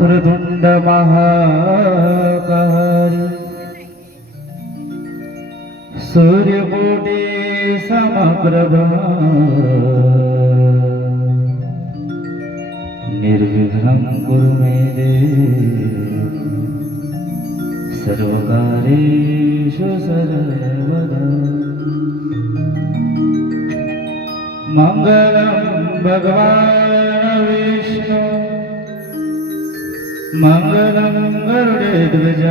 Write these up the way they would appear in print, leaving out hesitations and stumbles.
वक्रतुंड महाकाय सूर्यकोटि समप्रभा निर्विघ्नं कुरु मे देव सर्वकार्येषु सर्वदा मंगलं भगवान् विष्णु मंगलं गरुडध्वज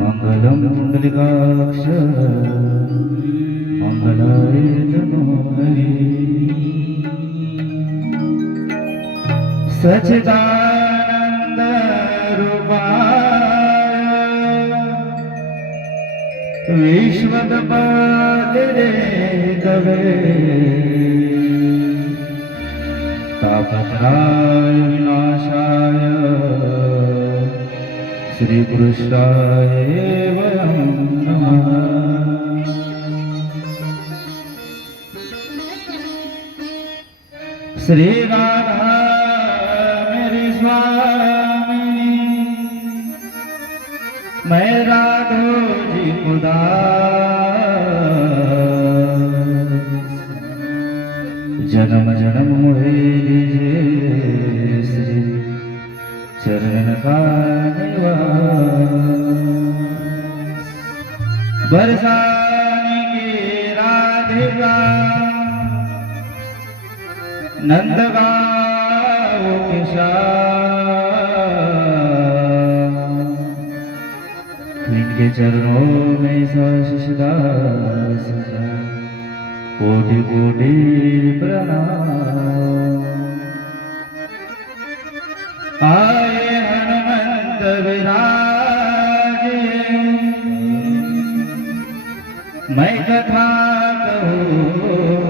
मंगलं पुंडरीकाक्ष मंगलाय तनोहरि सच्चिदानंद रूपाय विश्वोत्पत्तिरे कवे तापत्रय विनाशाय श्रीकृष्णाय वयं नमः। श्री राधा मेरी स्वामिनी मैं राधो जी उदास जन्म जन्म मोहे लीजिए श्री चरण का निवास बरसाने की राधिका नंद गाँव इनके चरणों में साशिषदास कोटि कोटि प्रणाम। आए हनुमंत विराजे मैं कथा कहूँ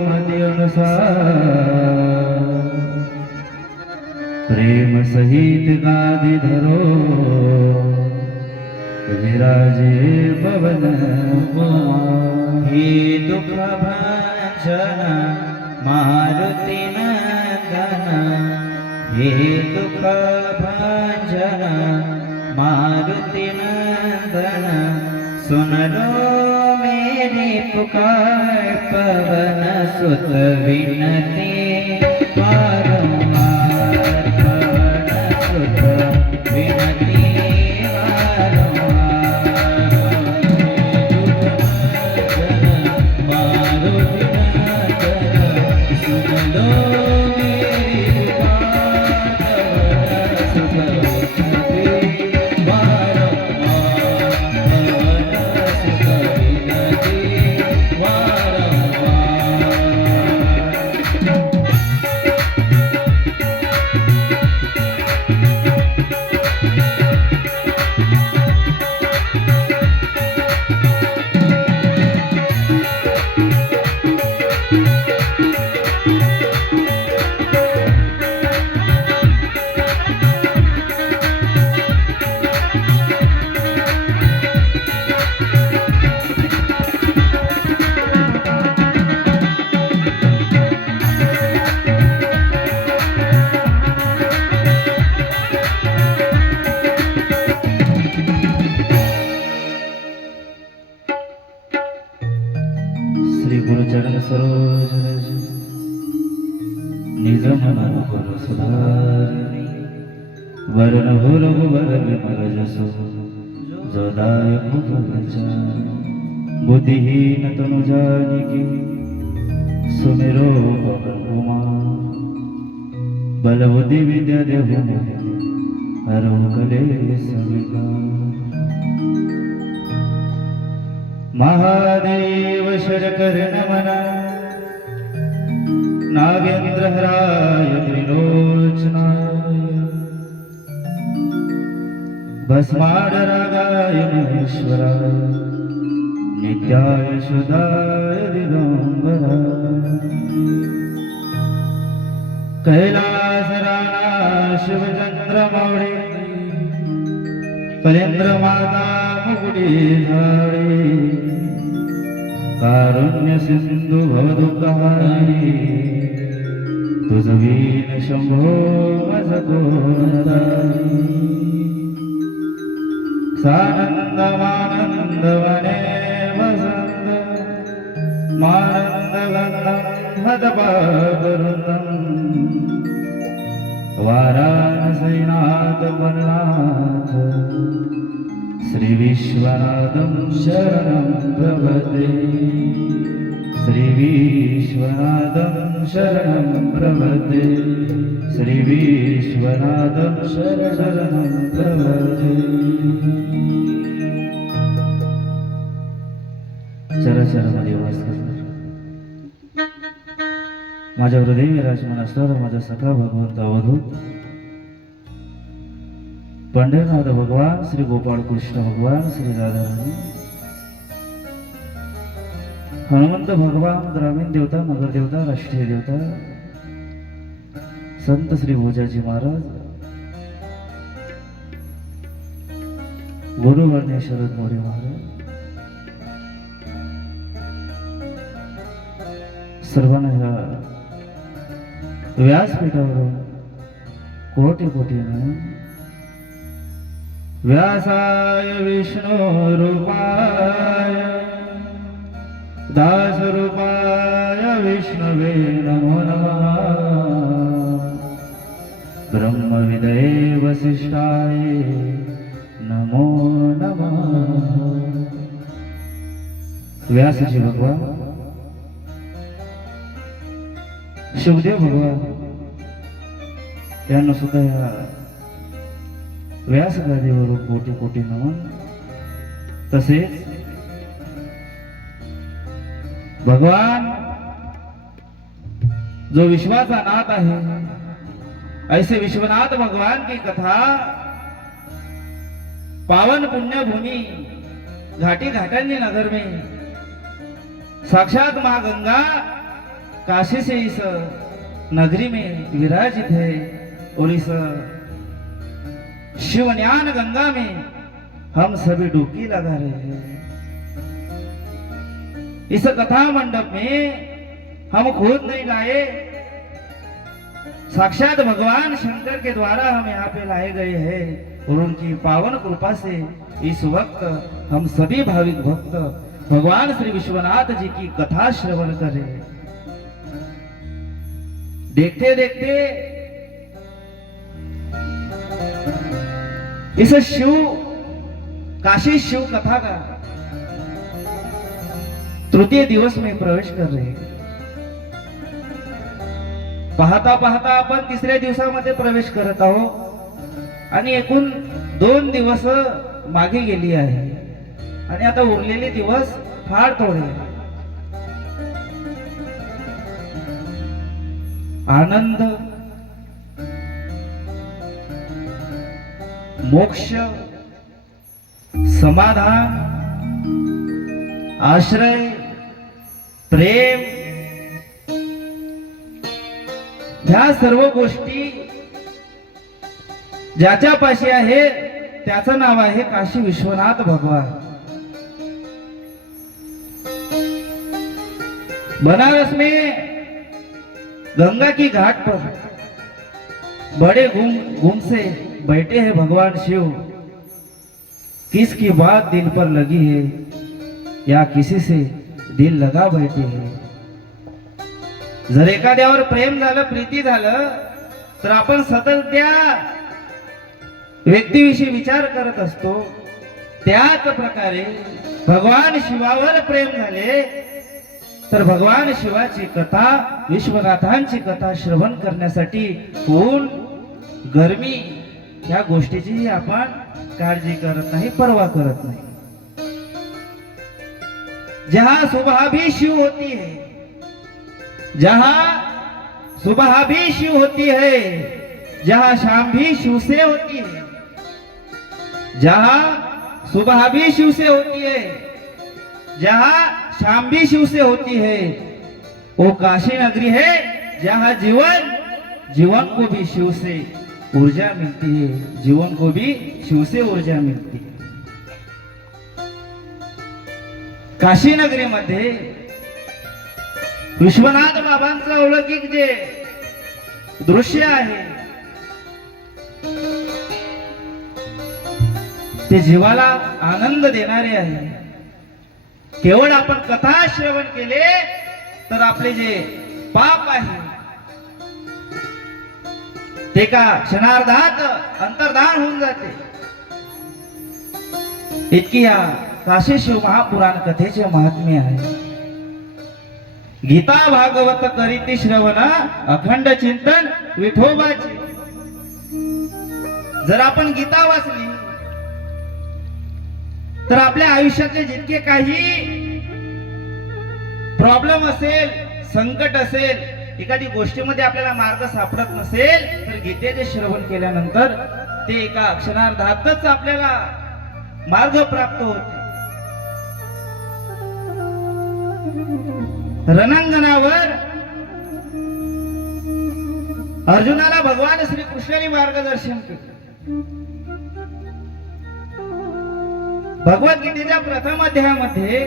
मति अनुसार प्रेम सहित गादि धरो विराजे पवन हे दुख भंजन मारुति नंदन हे दुख भंजन मारुति नंदन सुन लो मेरी पुकार पवन सुत विनती बारंबार पवन सुत विनती चरण सरोज रज निज मन मुकुर सुधारि वरण हो रघुवर विमल जसो जो दायक फलचारि बुद्धिहीन तनु जानिके सुमिरो पवन कुमार बल बुद्धि विद्या देहु मोहि हरो कलेश विकार। महादेव शरकर नमन नागेंद्र हराय त्रिलोचनाय भस्माडरागाय महेश्वराय नित्याय शुद्धाय दिगंबराय कैलासराना शिवचंद्र मौळे कलेंद्र माता मुकुटी धारे कारुण्य सिंधु भवदुःखहारी तुझ वीण शंभो मज कोणतारी सानंद मानंद वने वसंत मानंद गंधम हदपावृंदम वाराणसीनाथ वननाथ श्री विश्वनाथं शरणं प्रपद्ये श्री विश्वनाथं शरणं प्रपद्ये श्री विश्वनाथं शरणं प्रपद्ये चराचरामध्ये वास करणार माझ्या हृदय विराजमान असणारा माझा सखा भगवंत अवधूत पंढरनाथ भगवान श्री गोपाळ कृष्ण भगवान श्री राधाराणी हनुमंत भगवान ग्रामीण देवता नगर देवता राष्ट्रीय देवता संत श्री भोजाजी महाराज गुरुवर्णे शरद मोरे महाराज सर्वांना ह्या व्यासपीठावरून कोटी कोटीने व्यासाय विष्णु रूपाय दास रूपाय विष्णवे नमो नमः ब्रह्म विदये वसिष्ठाय नमो नमः व्यासजी भगवान शुभदेव भगवान यांना सुद्धा या व्यासगादीवरून कोटी कोटी नमन तसेच भगवान जो विश्वाचा नाथ आहे ऐसे विश्वनाथ भगवान की कथा पावन पुण्य भूमि घाटी घाटन्य नगर में साक्षात मां गंगा काशी से इस नगरी में विराजित है और इस शिवन्यान गंगा में हम सभी डुबकी लगा रहे हैं। इस कथा मंडप में हम खुद नहीं गाए, साक्षात भगवान शंकर के द्वारा हम यहाँ पे लाए गए हैं और उनकी पावन कृपा से इस वक्त हम सभी भाविक भक्त भगवान श्री विश्वनाथ जी की कथा श्रवण करें। देखते देखते इस काशी शिव कथा का तृतीय दिवस में प्रवेश कर रहे हैं। पाहता पाहता आपण तिसऱ्या दिवसामध्ये प्रवेश करत आहोत आणि एकूण 2 दिवस मागे गेली आहे आणि आता उरलेले दिवस फार थोडे आहेत। आनंद मोक्ष समाधान आश्रय प्रेम ह्या सर्व गोष्टी ज्याच्या पाशी आहे त्याचं नाव आहे काशी विश्वनाथ भगवान। बनारस में गंगा की घाट पर बड़े घूम से बैठे हैं भगवान शिव। किसकी बात दिल पर लगी है या किसी से दिल लगा बैठे हैं। जर एखाद्यावर प्रेम झालं प्रीती झालं तर आपण सतत त्या व्यक्तीविषयी विचार करत असतो। त्याच प्रकारे भगवान शिवावर प्रेम झाले तर भगवान शिवाची कथा विश्वनाथांची कथा श्रवण करण्यासाठी ऊन गर्मी या गोष्टीची आपण काळजी करत नाही, परवा करत नाही। जहां सुबह भी शिव होती है, जहां सुबह भी शिव होती है, जहां शाम भी शिव से होती है, जहां सुबह भी शिव से होती है, जहां शाम भी शिव से होती है, वो काशी नगरी है जहां जीवन को भी शिव से ऊर्जा मिलती है, जीवन को भी शिव से ऊर्जा मिलती है। काशी नगरी मध्ये विश्वनाथ बाबांचं अलौकिक जे दृश्य आहे ते जीवाला आनंद देणारे आहे. केवळ आपण कथा श्रवण केले तर आपले जे पाप आहे ते का क्षणार्धात अंतर्धान होऊन जाते. इतकी या काशी शिव महापुराण कथेचे महात्म्य आहे. गीता भागवत करीती श्रवण अखंड चिंतन विठोबाचे. जर आपण गीता वाचली तर आपल्या आयुष्यातले जितके काही प्रॉब्लेम असेल, संकट असेल, एखादी गोष्टीमध्ये आपल्याला मार्ग सापडत नसेल तर गीतेचे श्रवण केल्यानंतर ते एका क्षणार्धातच आपल्याला मार्ग प्राप्त होते. रणांगणावर अर्जुनाला भगवान श्री कृष्णाने मार्गदर्शन केले. भगवद्गीतेच्या प्रथम अध्यायामध्ये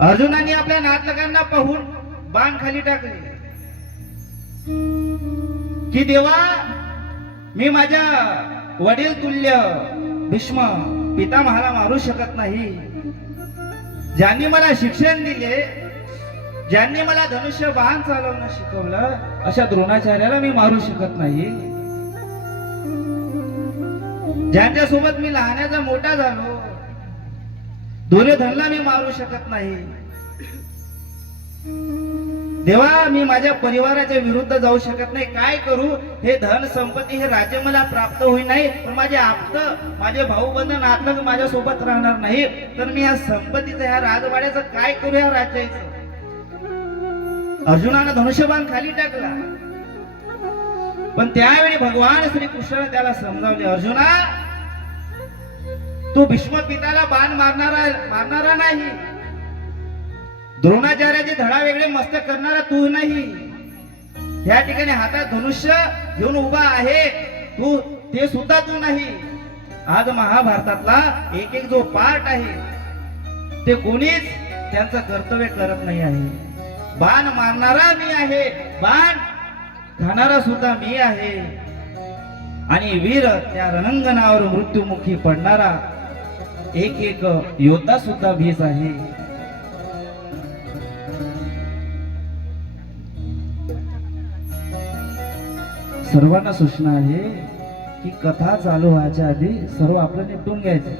अर्जुनाने आपल्या नातलगांना पाहून बाण खाली टाकले की देवा, मी माझ्या वडील तुल्य भीष्म पितामहाला मारू शकत नाही. ज्यांनी मला शिक्षण दिले, ज्यांनी मला धनुष्य बाण चालवणं शिकवलं, अशा द्रोणाचार्याला मी मारू शकत नाही. ज्यांच्या सोबत मी लहानाचा मोठा झालो, दुर्योधनला मी मारू शकत नाही. देवा, मी माझ्या परिवाराच्या विरुद्ध जाऊ शकत नाही. काय करू? हे धन संपत्ती, हे राज्य मला प्राप्त होईल नाही, पण माझे आप्त, माझे भाऊ बंधू नातलग माझ्या सोबत राहणार नाही. तर मी या संपत्तीचं, ह्या राजवाड्याचं काय करू? या राज्याचं. अर्जुनानं धनुष्यबाण खाली टाकला, पण त्यावेळी भगवान श्री कृष्णाने त्याला समजावले, अर्जुना, तू भीष्म पिताला बाण मारणारा नाही, द्रोणाचार्याचे धडा वेगळे मस्तक करणारा तू नाही. या ठिकाणी हातात धनुष्य घेऊन उभा आहे तू, ते सुद्धा तू नाही. आज महाभारतातला एक एक जो पार्ट आहे ते कोणीच त्यांचं कर्तव्य करत नाही आहे. बाण मारणारा मी आहे, बाण खाणारा सुद्धा मी आहे. आणि वीर त्या रणांगणावर मृत्युमुखी पडणारा एक एक योद्धा सुद्धा मीच आहे. सर्वांना सूचना आहे की कथा चालू व्हायच्या आधी सर्व आपलं निपटून घ्यायचं.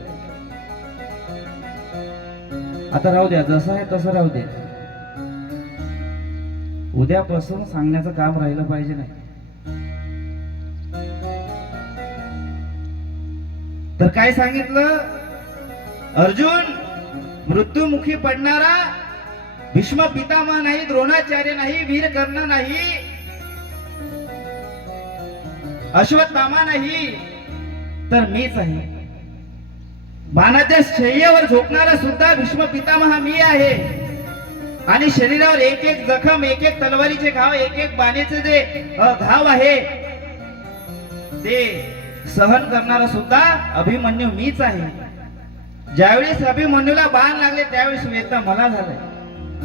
आता राहू द्या, जसं आहे तसं राहू द्या. उद्यापासून सांगण्याचं काम राहिलं पाहिजे नाही. तर काय सांगितलं? अर्जुन, मृत्युमुखी पडणारा भीष्म पितामह नाही, द्रोणाचार्य नाही, वीर कर्ण नाही, अश्वत्थामा नाही, तर मीच आहे. बाणाच्या शय्येवर झोपणारा सुद्धा भीष्म पितामह मी आहे. आणि शरीरावर एक एक जखम, एक एक तलवारीचे घाव, एक एक बाणेचे जे घाव आहे ते सहन करणारा सुद्धा अभिमन्यू मीच आहे. ज्यावेळेस अभिमन्यूला बाण लागले त्यावेळेस वेदना मला झाले,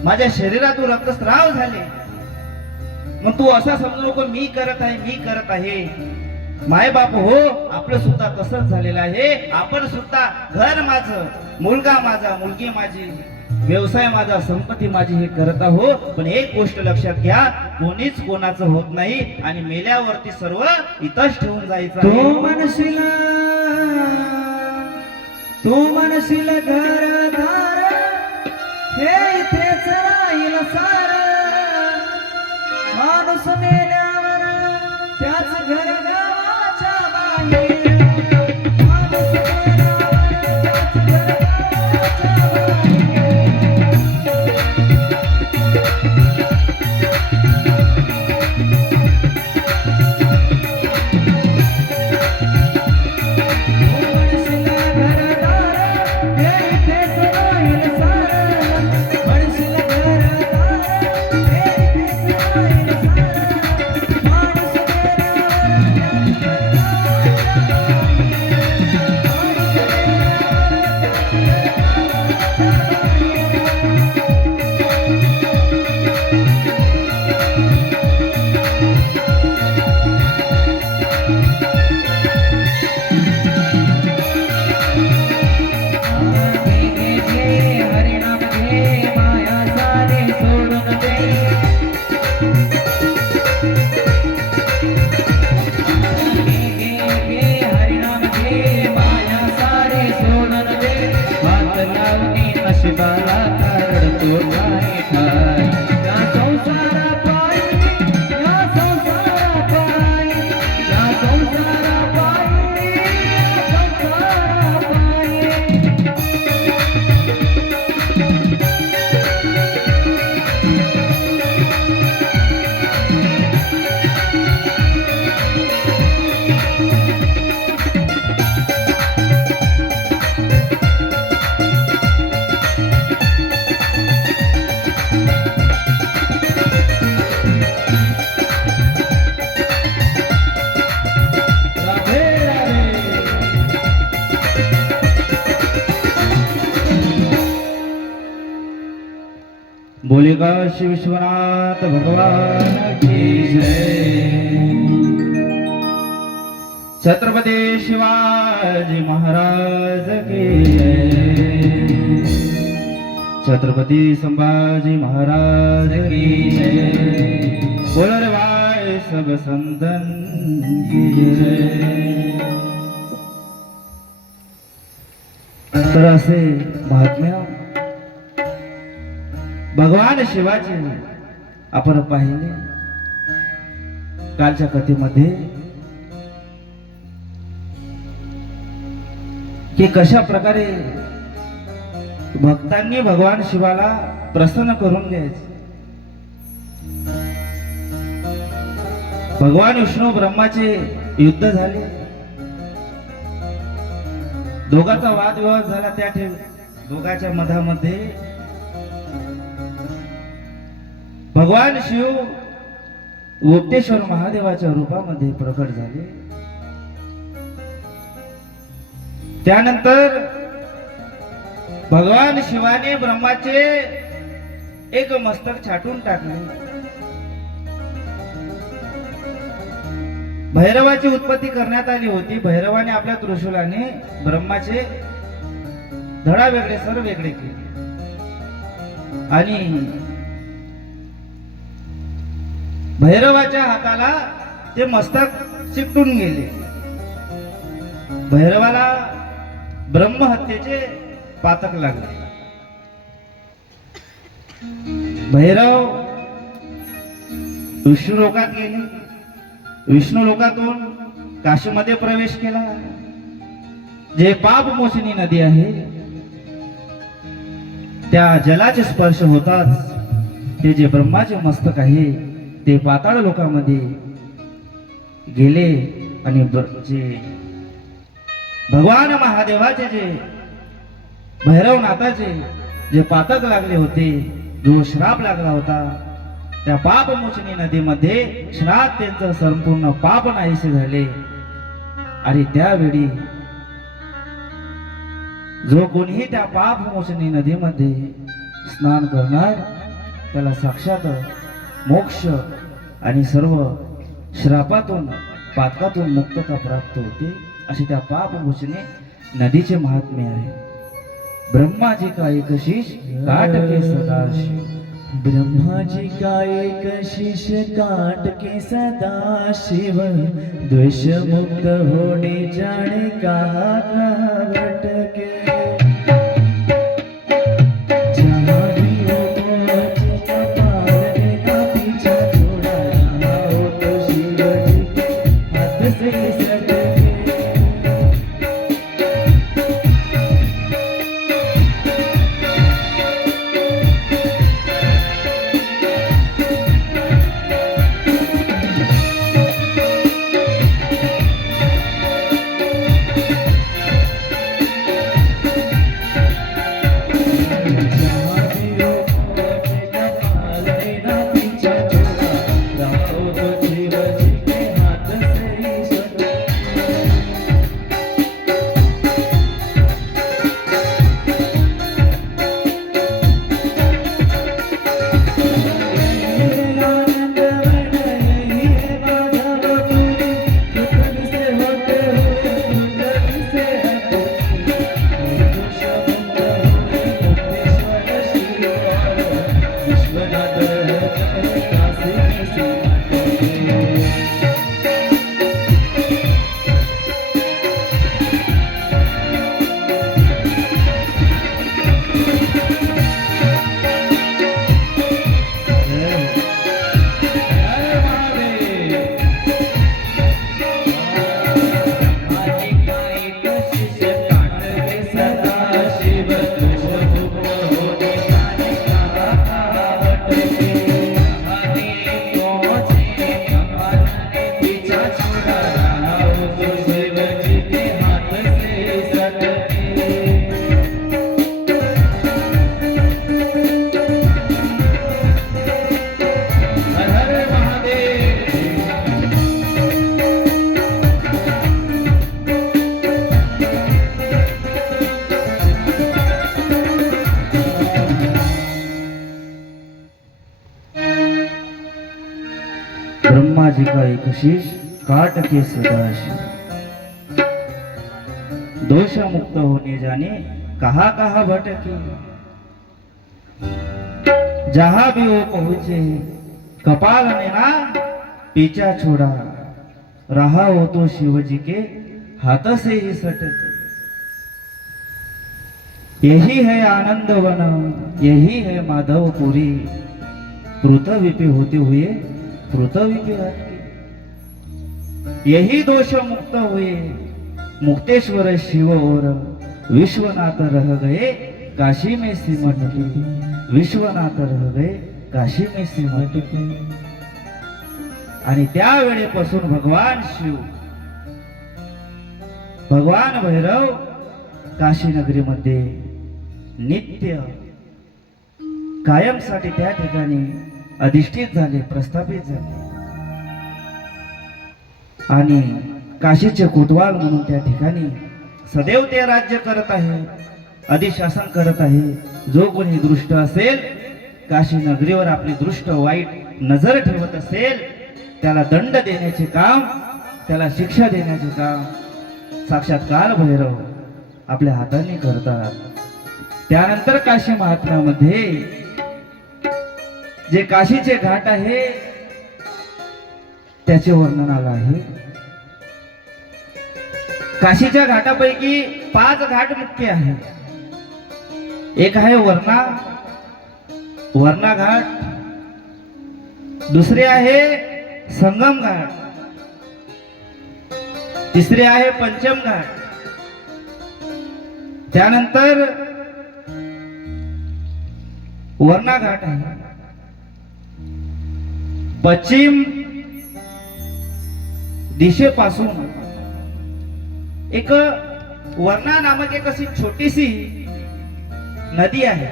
माझ्या शरीरातून रक्तस्राव झाले. मग तू असा समजू नको मी करत आहे, मी करत आहे. माय बाप हो, आपलं सुद्धा तसंच झालेलं आहे. आपण सुद्धा घर माझं, मुलगा माझा, मुलगी माझी, व्यवसाय माझा, संपत्ती माझी हे करत आहो. पण एक गोष्ट लक्षात घ्या, कोणीच कोणाचं होत नाही आणि मेल्यावरती सर्व इथंच ठेवून जायचं. तू म्हणशील घरदार हे इथेच राहील सार, माणूस मेल्यावर त्याच घर गावाच्या बाहेर. झाला कारण तो ठाई ठाई. या संसारापायी, या संसारापायी, या संसारापायी, या संसारापायी. राधे राधे. बोलेगा श्री विश्वनाथ भगवान की जय. छत्रपती शिवाजी महाराज की जय. छत्रपती संभाजी महाराज की जय. बोल रे भाई सब संतन की जय. तर असे महात्म्य भगवान शिवाचे आपण पाहिले कालच्या कथेमध्ये की कशा प्रकारे भक्तांनी भगवान शिवाला प्रसन्न करून घ्यायचे. भगवान विष्णू ब्रह्माचे युद्ध झाले, दोघांचा वादविवाद झाला. त्या दोघांच्या मधामध्ये भगवान शिव गुप्तेश्वर महादेवाच्या रूपामध्ये प्रकट झाले. त्यानंतर भगवान शिवाने ब्रह्माचे एक मस्तक छाटून टाकले. भैरवाची उत्पत्ती करण्यात आली होती. भैरवाने आपल्या त्रिशूलाने ब्रह्माचे धडा वेगळे सर वेगळे केले आणि भैरवाच्या हाताला ते मस्तक चिकटून गेले. भैरवाला ब्रह्महत्येचे पातक लागले. भैरव विष्णू लोकात गेले. विष्णू लोकातून काशीमध्ये प्रवेश केला. जे पाप मोचनी नदी आहे त्या जलाचे स्पर्श होताच ते जे ब्रह्माचे मस्तक आहे ते पाताळ लोकांमध्ये गेले आणि जे भगवान महादेवाचे जे भैरवनाथाचे जे पातक लागले होते, जो श्राप लागला होता, त्या पाप मोचनी नदीमध्ये श्राप त्यांचं संपूर्ण पाप नाहीसे झाले. आणि त्यावेळी जो कोणीही त्या पाप मोचनी नदीमध्ये स्नान करणार त्याला साक्षात मोक्ष आणि सर्व श्रापातून पातकातून मुक्तता प्राप्त होते. अशी त्या पाप मोचनी नदीचे महात्म्य आहे. ब्रह्माजी का एक शीश काट के सदाशिव. ब्रह्माजी का एक शीश काट के सदा शिव. द्वेष मुक्त होने जाने कहा भटके. जहाँ भी हो पहुँचे कपाल देना पीछा छोड़ा. जहाँ हो तो शिव जी के हाथ से सटके. माझी काही कशीश काट के सदाशिव, दोष मुक्त होने जाने कहा कहा भटके, जहां भी वो पहुंचे कपाल में ना पीछा छोड़ा, रहा हो तो शिव जी के हाथ से ही सटके। यही है आनंद वन, यही है माधवपुरी, पृथ्वी पे होते हुए पृथ्वी पे हटके। यही दोष मुक्त हुए मुक्तेश्वर शिव और विश्वनाथ रह गए काशी में सिमट के, विश्वनाथ रह गए काशी में सिमट के। आणि त्या वेळेपासून भगवान शिव, भगवान भैरव काशी नगरीमध्ये नित्य कायमसाठी त्या ठिकाणी अधिष्ठित झाले, प्रस्थापित झाले आणि काशीचे कोतवाल म्हणून त्या ठिकाणी सदैव ते राज्य करत आहे, अधिशासन करत आहे। जो कोणी दुष्ट असेल, काशी नगरीवर आपली दृष्ट वाईट नजर ठेवत असेल, त्याला दंड देण्याचे काम, त्याला शिक्षा देण्याचे काम साक्षात काल भैरव आपल्या हाताने करतात। त्यानंतर काशी महात्म्यामध्ये जे काशीचे घाट आहे त्याचे वर्णन आलं आहे। काशीच्या घाटापैकी 5 घाट मुख्य आहेत। एक आहे वर्णा घाट, दुसरे आहे संगम घाट, तिसरे आहे पंचम घाट, त्यानंतर वर्णा घाट आहे। पश्चिम दिशेपासून एक वर्णा नामक एक अशी छोटीशी नदी आहे,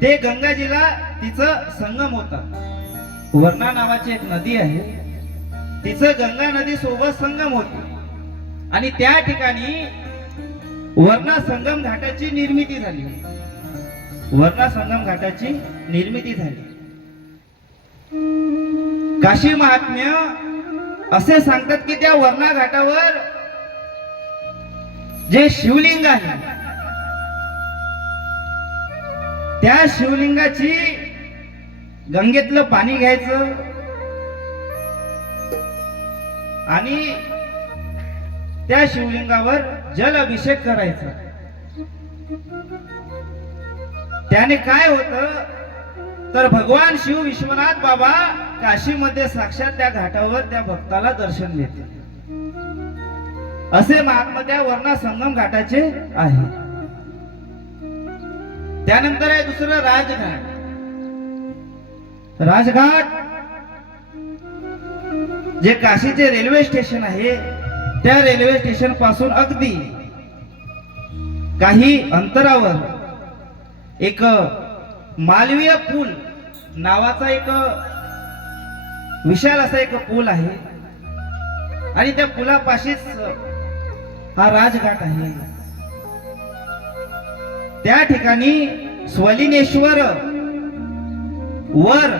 ते गंगाजीला तिचं संगम होता। वर्णा नावाची एक नदी आहे, तिचं गंगा नदी सोबत संगम होते आणि त्या ठिकाणी वर्णा संगम घाटाची निर्मिती झाली। वर्णा संगम घाटाची निर्मिती झाली। काशी महात्म्य असे सांगतात की त्या वर्णा घाटावर जे शिवलिंग आहे, त्या शिवलिंगाची गंगेतलं पाणी घ्यायचं आणि त्या शिवलिंगावर जल अभिषेक करायचा। त्याने काय होतं तर भगवान शिव विश्वनाथ बाबा काशीमध्ये साक्षात त्या घाटावर त्या भक्ताला दर्शन देते। असे महात्म्य त्या वर्णा संगम घाटाचे आहे। त्यानंतर आहे दुसरं राजघाट। राजघाट जे काशीचे रेल्वे स्टेशन आहे, त्या रेल्वे स्टेशन पासून अगदी काही अंतरावर एक मालवीय पूल नावाचा एक विशाल असा एक पूल आहे आणि त्या पुलापाशीच हा राजघाट आहे। त्या ठिकाणी स्वलिनेश्वर वर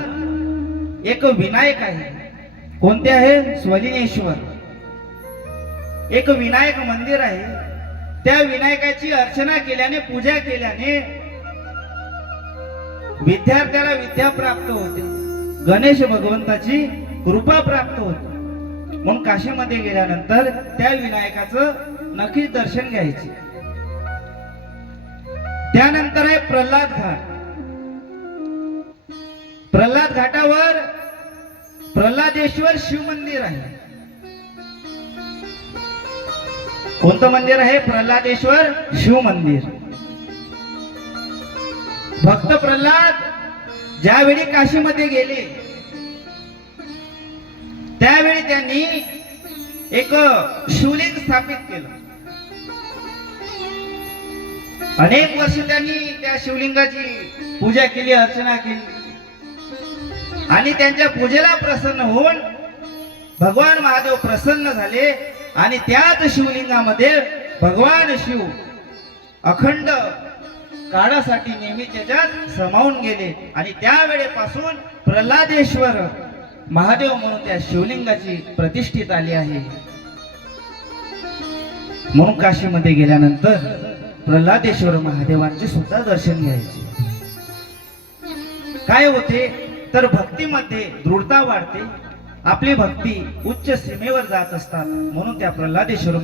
एक विनायक आहे। कोणते आहे? स्वलिनेश्वर एक विनायक मंदिर आहे। त्या विनायकाची अर्चना केल्याने, पूजा केल्याने विद्यार्थ्याला विद्या प्राप्त होते, गणेश भगवंताची कृपा प्राप्त होते। म्हणून काशीमध्ये गेल्यानंतर त्या विनायकाचं नक्कीच दर्शन घ्यायचे। त्यानंतर आहे प्रल्हाद घाट। प्रल्हाद घाटावर प्रल्हादेश्वर शिव मंदिर आहे। कोणतं मंदिर आहे? प्रल्हादेश्वर शिव मंदिर। भक्त प्रल्हाद ज्यावेळी काशीमध्ये गेले त्यावेळी त्यांनी एक शिवलिंग स्थापित केलं। अनेक वर्ष त्यांनी त्या शिवलिंगाची पूजा केली, अर्चना केली आणि त्यांच्या पूजेला प्रसन्न होऊन भगवान महादेव प्रसन्न झाले आणि त्याच शिवलिंगामध्ये भगवान शिव अखंड काळासाठी नेहमी त्याच्यात समावून गेले आणि त्यावेळेपासून प्रल्हादेश्वर महादेव म्हणून त्या शिवलिंगाची प्रतिष्ठित आली आहे. म्हणून काशीमध्ये गेल्यानंतर प्रल्हादेश्वर महादेवांचे सुद्धा दर्शन घ्यायचे. काय होते तर भक्तीमध्ये दृढता वाढते, आपली भक्ती उच्च सीमेवर जात असतात. म्हणून त्या प्रल्हादेश्वर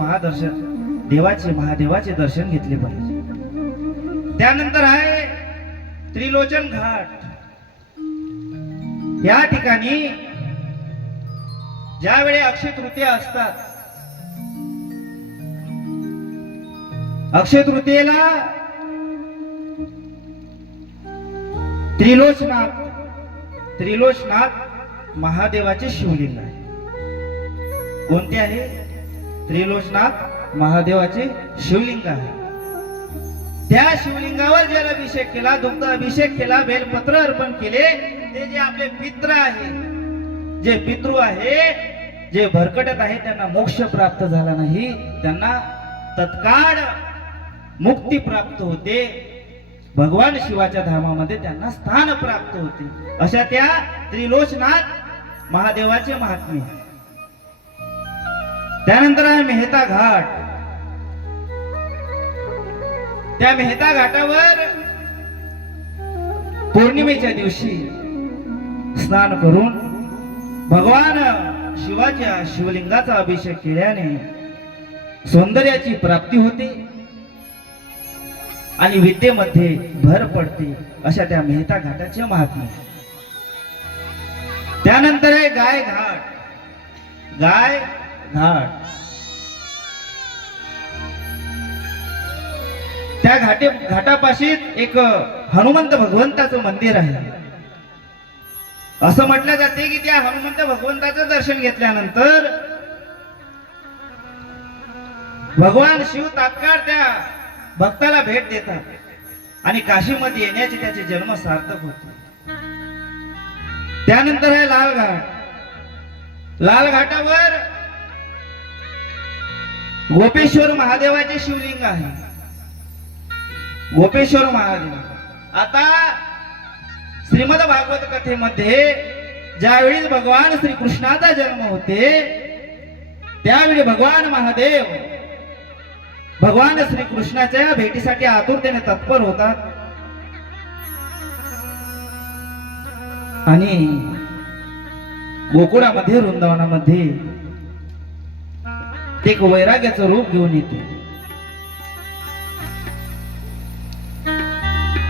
महादेवाचे दर्शन घेतले पाहिजे. त्यानंतर आहे त्रिलोचन घाट. या ठिकाणी ज्यावेळी अक्षय तृतीया असतात, अक्षय तृतीयेला त्रिलोचनाथ महादेवाचे शिवलिंग आहे. कोणते आहे? त्रिलोचनाथ महादेवाचे शिवलिंग आहे. त्या शिवलिंगावर जलाभिषेक केला, दुग्ध अभिषेक केला, बेलपत्र अर्पण केले. ते जे आपले पित्र आहे, जे पितृ आहे, जे भरकटत आहे, त्यांना मोक्ष प्राप्त झाला नाही, त्यांना तत्काळ मुक्ती प्राप्त होते. भगवान शिवाच्या धामामध्ये त्यांना स्थान प्राप्त होते. अशा त्या त्रिलोचनाथ महादेवाचे महात्म्य. त्यानंतर आहे मेहता घाट. त्या मेहता घाटावर पौर्णिमेच्या दिवशी स्नान करून भगवान शिवाच्या शिवलिंगाचा अभिषेक केल्याने सौंदर्याची प्राप्ती होते आणि विद्येमध्ये भर पडते. अशा त्या मेहता घाटाचे महात्म्य. त्यानंतर आहे गाय घाट. गाय घाट. त्या घाटापाशी एक हनुमंत भगवंताचं मंदिर आहे. असं म्हटलं जाते की त्या हनुमंत भगवंताचं दर्शन घेतल्यानंतर भगवान शिव तात्काळ त्या भक्ताला भेट देतात आणि काशीमध्ये येण्याचे त्याचे जन्म सार्थक होते. त्यानंतर आहे लाल घाट. लाल घाटावर गोपेश्वर महादेवाचे शिवलिंग आहे. गोपेश्वर महादेव. आता श्रीमद भागवत कथेमध्ये ज्यावेळी भगवान श्रीकृष्णाचा जन्म होते, त्यावेळी भगवान महादेव भगवान श्रीकृष्णाच्या भेटीसाठी आतुरतेने तत्पर होतात आणि गोकुळामध्ये, वृंदावनामध्ये ते एक वैराग्याचं रूप घेऊन येते.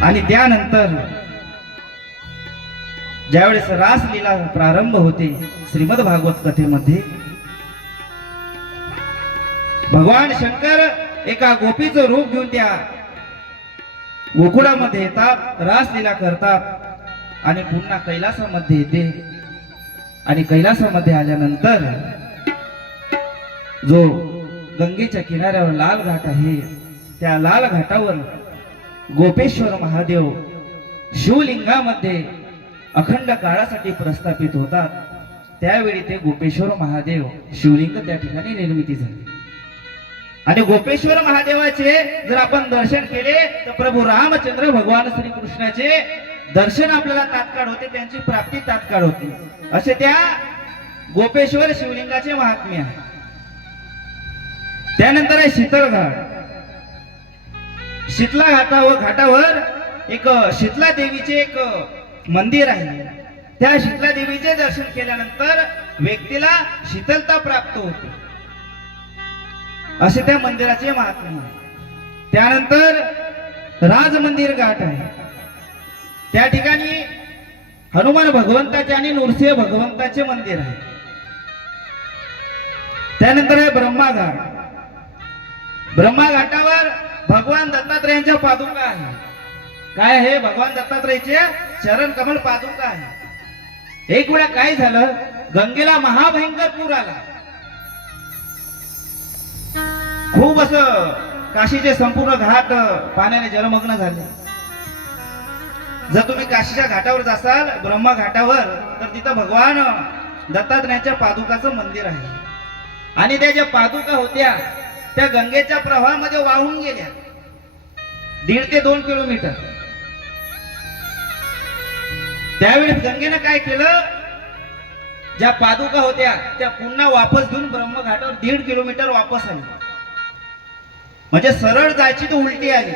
आणि त्यानंतर ज्यावेळेस रासलीला प्रारंभ होते श्रीमद भागवत कथेमध्ये, भगवान शंकर एका गोपीचं रूप घेऊन त्या गोकुळामध्ये येतात, रासलीला करतात आणि पुन्हा कैलासामध्ये येते. आणि कैलासामध्ये आल्यानंतर जो गंगेच्या किनाऱ्यावर लाल घाट आहे, त्या लाल घाटावर गोपेश्वर महादेव शिवलिंगामध्ये अखंड काळासाठी प्रस्थापित होतात. त्यावेळी ते गोपेश्वर महादेव शिवलिंग त्या ठिकाणी निर्मिती झाली. आणि गोपेश्वर महादेवाचे जर आपण दर्शन केले तर प्रभू रामचंद्र भगवान श्रीकृष्णाचे दर्शन आपल्याला तात्काळ होते, त्यांची प्राप्ती तात्काळ होती. असे त्या गोपेश्वर शिवलिंगाचे महात्म्य आहे. त्यानंतर आहे शीतल घाट. शीतला घाटावर एक शीतला देवीचे एक मंदिर आहे. त्या शीतला देवीचे दर्शन केल्यानंतर व्यक्तीला शीतलता प्राप्त होते. असे त्या मंदिराचे महात्म्य. त्यानंतर राज मंदिर घाट आहे. त्या ठिकाणी हनुमान भगवंताचे आणि नृसिंह भगवंताचे मंदिर आहे. त्यानंतर आहे ब्रह्मा घाट. ब्रह्मा घाटावर भगवान दत्तात्रयांच्या पादुका आहे. काय आहे? भगवान दत्तात्रयाचे चरण कमल पादुका आहे. एक वेळा काय झालं, गंगेला महाभयंकर पूर आला. खूप असं काशीचे संपूर्ण घाट पाण्याने जलमग्न झाले. जर तुम्ही काशीच्या घाटावर जासाल, ब्रह्मा घाटावर, तर तिथं भगवान दत्तात्रयाच्या पादुकाचं मंदिर आहे. आणि त्या ज्या पादुका होत्या त्या गंगेच्या प्रवाहामध्ये वाहून गेल्या 1.5 ते 2 किलोमीटर. त्यावेळी गंगेनं काय केलं, ज्या पादुका होत्या त्या पुन्हा वापस घेऊन ब्रह्मघाटावर 1.5 किलोमीटर वापस आली. म्हणजे सरळ जायची तर उलटी आली.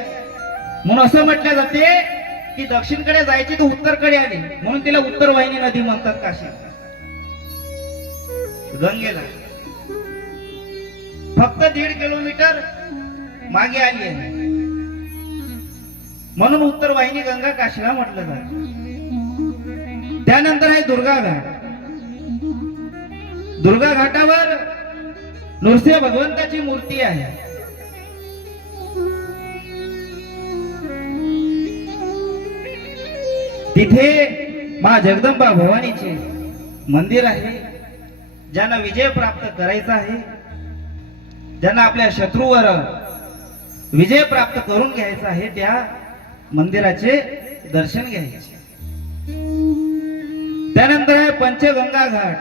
म्हणून असं म्हटलं जाते की दक्षिणकडे जायची तर उत्तरकडे आली, म्हणून तिला उत्तरवाहिनी नदी म्हणतात काशी. गंगेला फक्त 1.5 किलोमीटर मागे आली आहे, म्हणून उत्तरवाहिनी गंगा काशीला म्हटलं जातं. त्यानंतर आहे दुर्गा घाट. दुर्गा घाटावर नृसिंह भगवंताची मूर्ती आहे. तिथे मा जगदंबा भवानीचे मंदिर आहे. ज्यांना विजय प्राप्त करायचा आहे, ज्यांना आपल्या शत्रूवर विजय प्राप्त करून घ्यायचा आहे, त्या मंदिराचे दर्शन घ्यायचे. त्यानंतर आहे पंचगंगा घाट.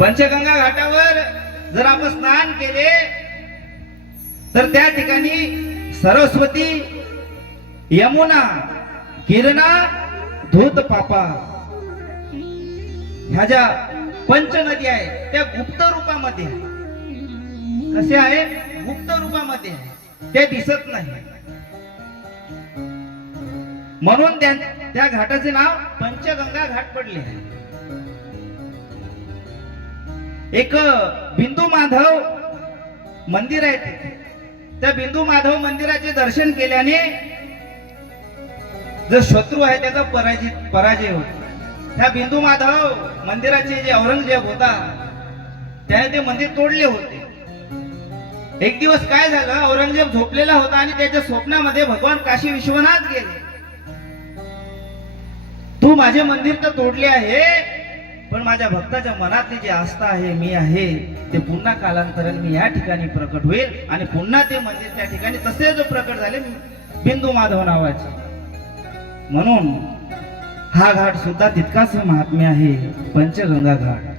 पंचगंगा घाटावर जर आपण स्नान केले तर त्या ठिकाणी सरस्वती, यमुना, किरणा, धूत पापा ह्या ज्या पंच नदी आहे त्या गुप्त रूपामध्ये आहे. कसे आहे? गुप्त रूपामध्ये आहे, ते दिसत नाही. म्हणून त्या घाटाचे नाव पंचगंगा घाट पडले आहे. एक बिंदू माधव मंदिर आहे तिथे. त्या बिंदू माधव मंदिराचे दर्शन केल्याने जो शत्रू आहे त्याचा पराजय होतो. त्या बिंदू माधव मंदिराचे जे औरंगजेब होता त्याने ते मंदिर तोडले होते. एक दिवस काय झालं, औरंगजेब झोपलेला होता आणि त्याच्या स्वप्नामध्ये भगवान काशी विश्वनाथ गेले. तू माझे मंदिर तर तोडले आहे, पण माझ्या भक्ताच्या मनातली जी आस्था आहे, मी आहे, ते पुन्हा कालांतराने मी या ठिकाणी प्रकट होईल आणि पुन्हा ते मंदिर त्या ठिकाणी तसे जो प्रकट झाले बिंदू माधव नावाचे. म्हणून हा घाट सुद्धा तितकाच महात्म्य आहे, पंचगंगा घाट.